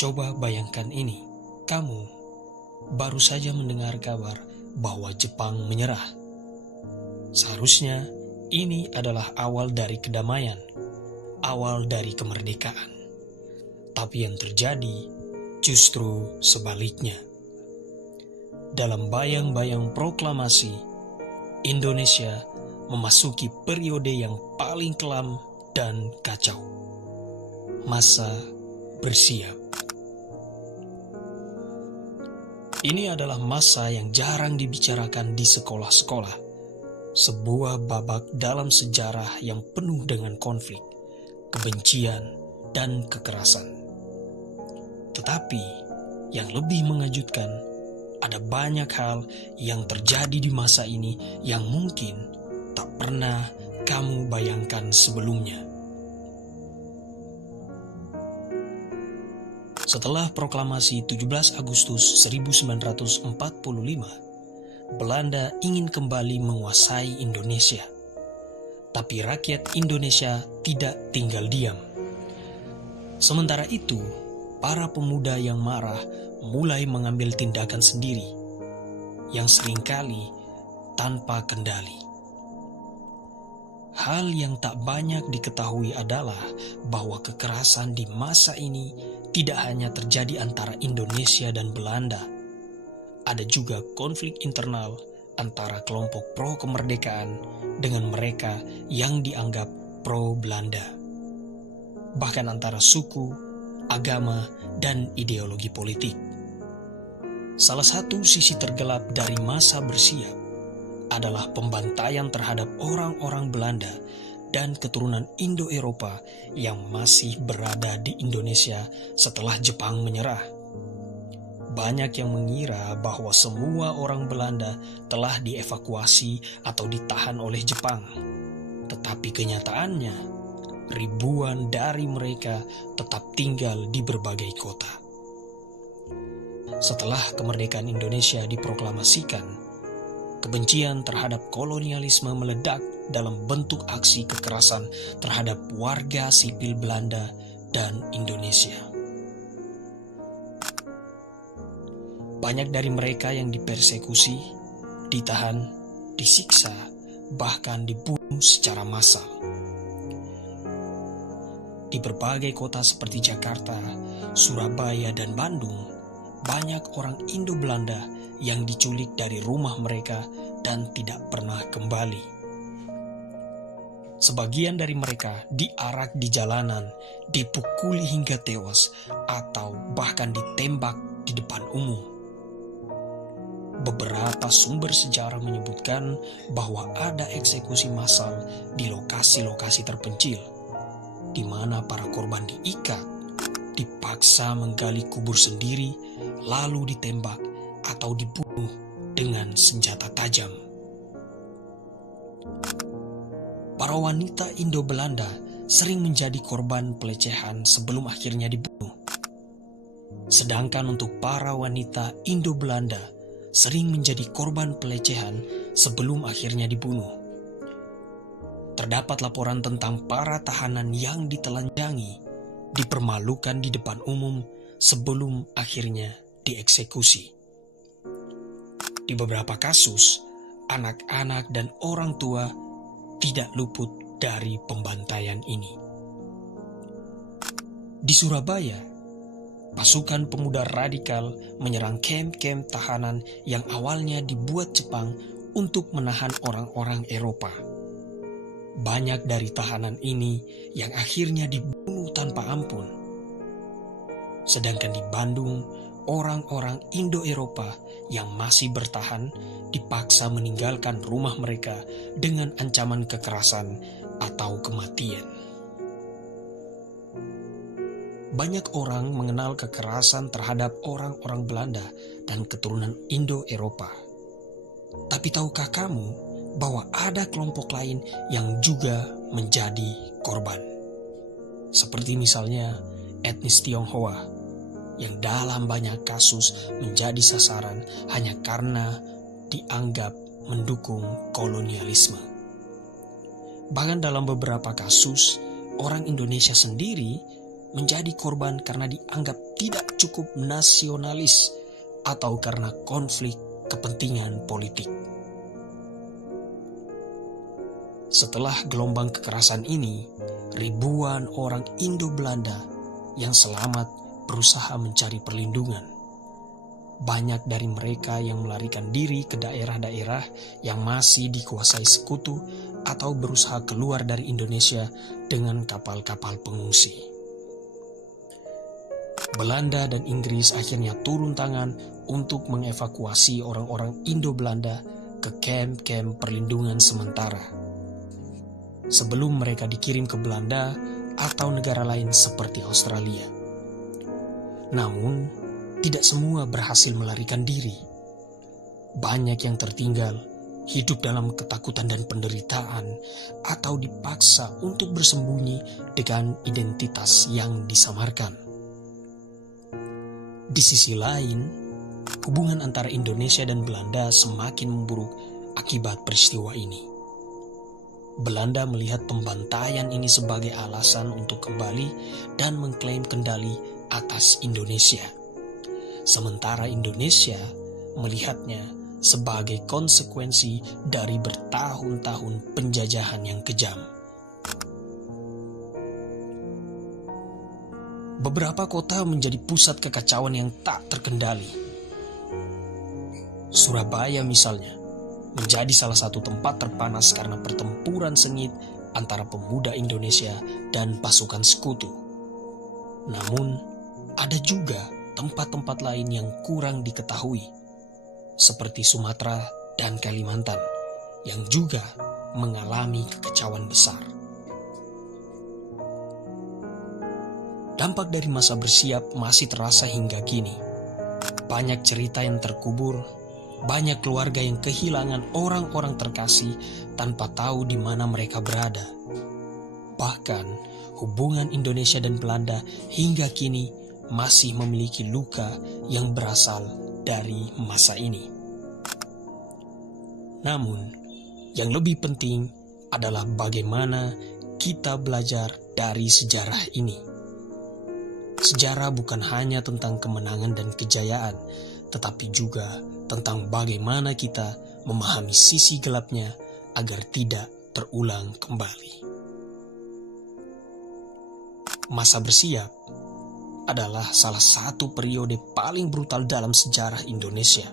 Coba bayangkan ini, kamu baru saja mendengar kabar bahwa Jepang menyerah. Seharusnya ini adalah awal dari kedamaian, awal dari kemerdekaan. Tapi yang terjadi justru sebaliknya. Dalam bayang-bayang proklamasi, Indonesia memasuki periode yang paling kelam dan kacau. Masa bersiap. Ini adalah masa yang jarang dibicarakan di sekolah-sekolah. Sebuah babak dalam sejarah yang penuh dengan konflik, kebencian, dan kekerasan. Tetapi yang lebih mengejutkan, ada banyak hal yang terjadi di masa ini yang mungkin tak pernah kamu bayangkan sebelumnya. Setelah proklamasi 17 Agustus 1945, Belanda ingin kembali menguasai Indonesia. Tapi rakyat Indonesia tidak tinggal diam. Sementara itu, para pemuda yang marah mulai mengambil tindakan sendiri, yang seringkali tanpa kendali. Hal yang tak banyak diketahui adalah bahwa kekerasan di masa ini tidak hanya terjadi antara Indonesia dan Belanda. Ada juga konflik internal antara kelompok pro-kemerdekaan dengan mereka yang dianggap pro-Belanda. Bahkan antara suku, agama, dan ideologi politik. Salah satu sisi tergelap dari masa bersiap adalah pembantaian terhadap orang-orang Belanda dan keturunan Indo-Eropa yang masih berada di Indonesia setelah Jepang menyerah. Banyak yang mengira bahwa semua orang Belanda telah dievakuasi atau ditahan oleh Jepang. Tetapi kenyataannya, ribuan dari mereka tetap tinggal di berbagai kota. Setelah kemerdekaan Indonesia diproklamasikan, kebencian terhadap kolonialisme meledak dalam bentuk aksi kekerasan terhadap warga sipil Belanda dan Indonesia. Banyak dari mereka yang dipersekusi, ditahan, disiksa, bahkan dibunuh secara massal. Di berbagai kota seperti Jakarta, Surabaya, dan Bandung, banyak orang Indo-Belanda yang diculik dari rumah mereka dan tidak pernah kembali. Sebagian dari mereka diarak di jalanan, dipukuli hingga tewas, atau bahkan ditembak di depan umum. Beberapa sumber sejarah menyebutkan bahwa ada eksekusi massal di lokasi-lokasi terpencil, di mana para korban diikat, dipaksa menggali kubur sendiri, lalu ditembak atau dibunuh dengan senjata tajam. Para wanita Indo-Belanda sering menjadi korban pelecehan sebelum akhirnya dibunuh. Sedangkan untuk para wanita Indo-Belanda sering menjadi korban pelecehan sebelum akhirnya dibunuh. Terdapat laporan tentang para tahanan yang ditelanjangi, dipermalukan di depan umum sebelum akhirnya dieksekusi. Di beberapa kasus, anak-anak dan orang tua tidak luput dari pembantaian ini. Di Surabaya, pasukan pemuda radikal menyerang kamp-kamp tahanan yang awalnya dibuat Jepang untuk menahan orang-orang Eropa. Banyak dari tahanan ini yang akhirnya dibunuh tanpa ampun. Sedangkan di Bandung, orang-orang Indo-Eropa yang masih bertahan dipaksa meninggalkan rumah mereka dengan ancaman kekerasan atau kematian. Banyak orang mengenal kekerasan terhadap orang-orang Belanda dan keturunan Indo-Eropa. Tapi tahukah kamu bahwa ada kelompok lain yang juga menjadi korban? Seperti misalnya etnis Tionghoa, yang dalam banyak kasus menjadi sasaran hanya karena dianggap mendukung kolonialisme. Bahkan dalam beberapa kasus, orang Indonesia sendiri menjadi korban karena dianggap tidak cukup nasionalis atau karena konflik kepentingan politik. Setelah gelombang kekerasan ini, ribuan orang Indo-Belanda yang selamat berusaha mencari perlindungan. Banyak dari mereka yang melarikan diri ke daerah-daerah yang masih dikuasai sekutu atau berusaha keluar dari Indonesia dengan kapal-kapal pengungsi. Belanda dan Inggris akhirnya turun tangan untuk mengevakuasi orang-orang Indo-Belanda ke kamp-kamp perlindungan sementara sebelum mereka dikirim ke Belanda atau negara lain seperti Australia. Namun, tidak semua berhasil melarikan diri. Banyak yang tertinggal, hidup dalam ketakutan dan penderitaan, atau dipaksa untuk bersembunyi dengan identitas yang disamarkan. Di sisi lain, hubungan antara Indonesia dan Belanda semakin memburuk akibat peristiwa ini. Belanda melihat pembantaian ini sebagai alasan untuk kembali dan mengklaim kendali atas Indonesia. Sementara Indonesia melihatnya sebagai konsekuensi dari bertahun-tahun penjajahan yang kejam. Beberapa kota menjadi pusat kekacauan yang tak terkendali. Surabaya misalnya menjadi salah satu tempat terpanas karena pertempuran sengit antara pemuda Indonesia dan pasukan sekutu. Namun, ada juga tempat-tempat lain yang kurang diketahui, seperti Sumatera dan Kalimantan, yang juga mengalami kekacauan besar. Dampak dari masa bersiap masih terasa hingga kini. Banyak cerita yang terkubur, banyak keluarga yang kehilangan orang-orang terkasih tanpa tahu di mana mereka berada. Bahkan, hubungan Indonesia dan Belanda hingga kini masih memiliki luka yang berasal dari masa ini. Namun, yang lebih penting adalah bagaimana kita belajar dari sejarah ini. Sejarah bukan hanya tentang kemenangan dan kejayaan, tetapi juga tentang bagaimana kita memahami sisi gelapnya agar tidak terulang kembali. Masa bersiap adalah salah satu periode paling brutal dalam sejarah Indonesia,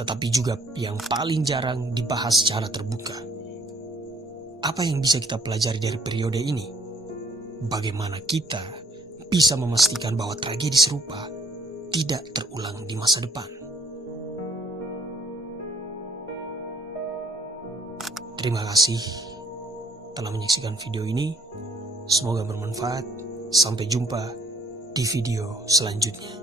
tetapi juga yang paling jarang dibahas secara terbuka. Apa yang bisa kita pelajari dari periode ini? Bagaimana kita bisa memastikan bahwa tragedi serupa tidak terulang di masa depan? Terima kasih telah menyaksikan video ini. Semoga bermanfaat. Sampai jumpa di video selanjutnya.